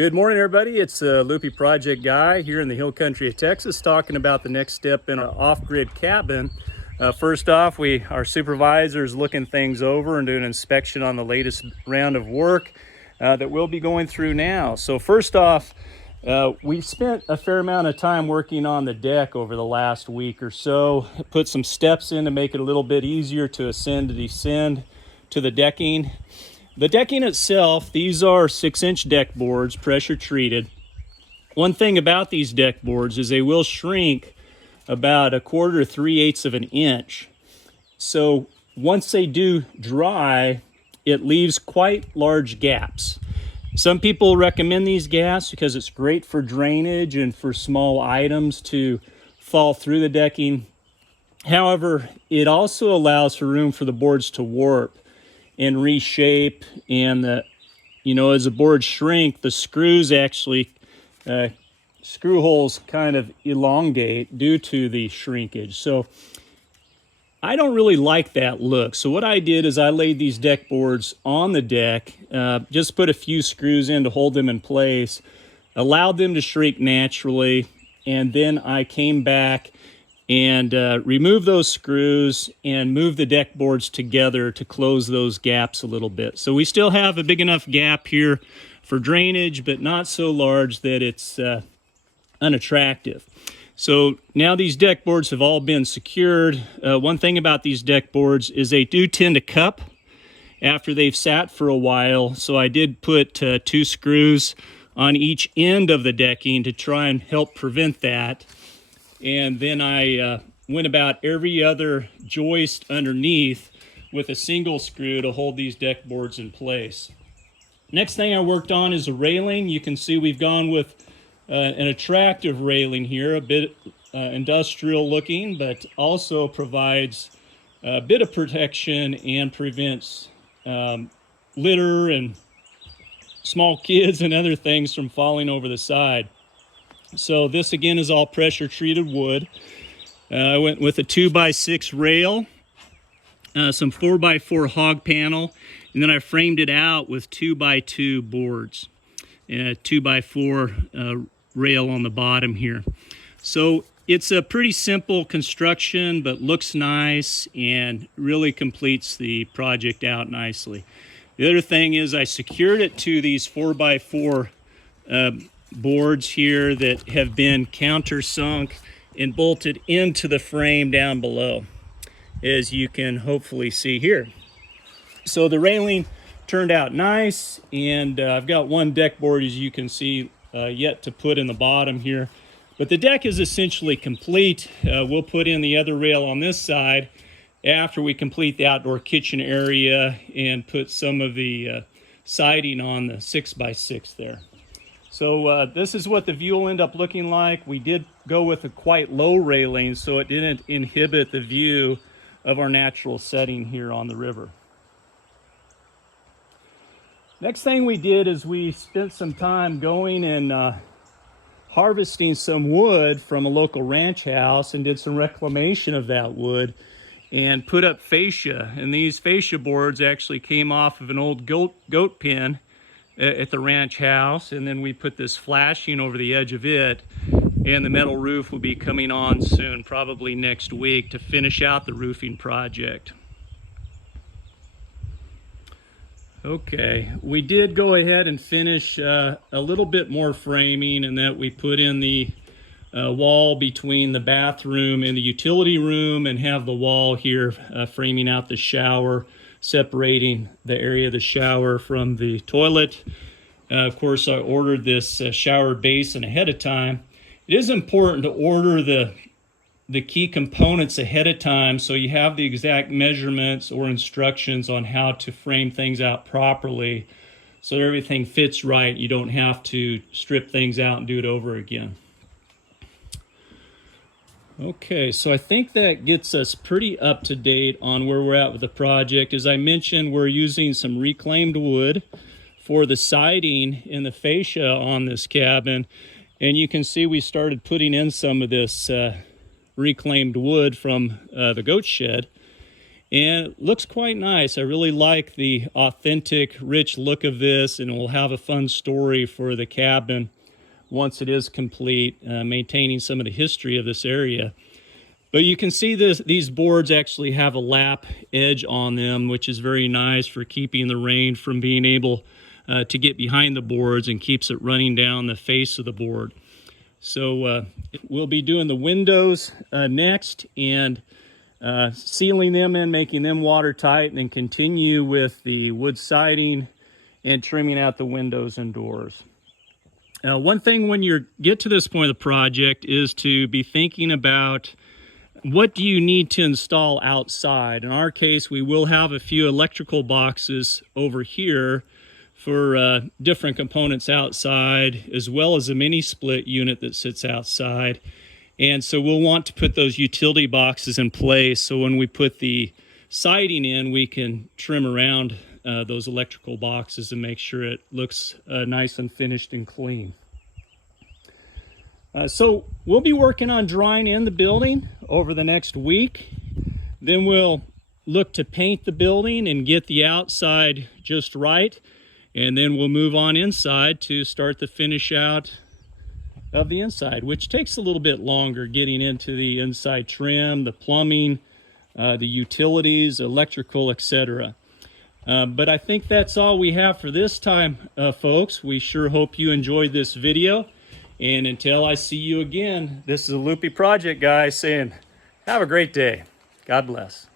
Good morning, everybody. It's Loopy Project Guy here in the hill country of Texas, talking about the next step in our off-grid cabin. First off, our supervisor is looking things over and doing an inspection on the latest round of work that we'll be going through now. So first off, we spent a fair amount of time working on the deck over the last week or so. Put some steps in to make it a little bit easier to ascend and descend to the decking. The decking itself, these are 6-inch deck boards, pressure treated. One thing about these deck boards is they will shrink about 1/4 to 3/8 of an inch. So once they do dry, it leaves quite large gaps. Some people recommend these gaps because it's great for drainage and for small items to fall through the decking. However, it also allows for room for the boards to warp and reshape, and as the boards shrink, the screws actually screw holes kind of elongate due to the shrinkage. So I don't really like that look. So what I did is I laid these deck boards on the deck, just put a few screws in to hold them in place, allowed them to shrink naturally, and then I came back and remove those screws and move the deck boards together to close those gaps a little bit. So we still have a big enough gap here for drainage, but not so large that it's unattractive. So now these deck boards have all been secured. One thing about these deck boards is they do tend to cup after they've sat for a while. So I did put 2 screws on each end of the decking to try and help prevent that. And then I went about every other joist underneath with a single screw to hold these deck boards in place. Next thing I worked on is a railing. You can see we've gone with an attractive railing here, a bit industrial looking, but also provides a bit of protection and prevents litter and small kids and other things from falling over the side. So this again is all pressure treated wood. I went with a 2x6 rail, some 4x4 hog panel, and then I framed it out with 2x2 boards and a 2x4 rail on the bottom here. So it's a pretty simple construction, but looks nice and really completes the project out nicely. The other thing is I secured it to these 4x4 boards here that have been countersunk and bolted into the frame down below, as you can hopefully see here. So the railing turned out nice, and I've got one deck board, as you can see, yet to put in the bottom here. But the deck is essentially complete. We'll put in the other rail on this side after we complete the outdoor kitchen area and put some of the siding on the 6x6 there. So this is what the view will end up looking like. We did go with a quite low railing, so it didn't inhibit the view of our natural setting here on the river. Next thing we did is we spent some time going and harvesting some wood from a local ranch house and did some reclamation of that wood and put up fascia. And these fascia boards actually came off of an old goat pen at the ranch house, and then we put this flashing over the edge of it, and the metal roof will be coming on soon, probably next week, to finish out the roofing project. Okay, we did go ahead and finish a little bit more framing, and that we put in the wall between the bathroom and the utility room, and have the wall here framing out the shower, separating the area of the shower from the toilet. Of course, I ordered this shower basin ahead of time. It is important to order the key components ahead of time so you have the exact measurements or instructions on how to frame things out properly so that everything fits right. You don't have to strip things out and do it over again. Okay, so I think that gets us pretty up to date on where we're at with the project. As I mentioned, we're using some reclaimed wood for the siding and the fascia on this cabin. And you can see we started putting in some of this reclaimed wood from the goat shed. And it looks quite nice. I really like the authentic, rich look of this, and we'll have a fun story for the cabin once it is complete, maintaining some of the history of this area. But you can see these boards actually have a lap edge on them, which is very nice for keeping the rain from being able to get behind the boards, and keeps it running down the face of the board. So we'll be doing the windows next, and sealing them in, making them watertight, and then continue with the wood siding and trimming out the windows and doors. One thing when you get to this point of the project is to be thinking about what do you need to install outside. In our case, we will have a few electrical boxes over here for different components outside, as well as a mini split unit that sits outside. And so we'll want to put those utility boxes in place, so when we put the siding in, we can trim around those electrical boxes and make sure it looks nice and finished and clean. So we'll be working on drying in the building over the next week. Then we'll look to paint the building and get the outside just right. And then we'll move on inside to start the finish out of the inside, which takes a little bit longer, getting into the inside trim, the plumbing, the utilities, electrical, etc. But I think that's all we have for this time, folks. We sure hope you enjoyed this video. And until I see you again, this is a Loopy Project guy saying, have a great day. God bless.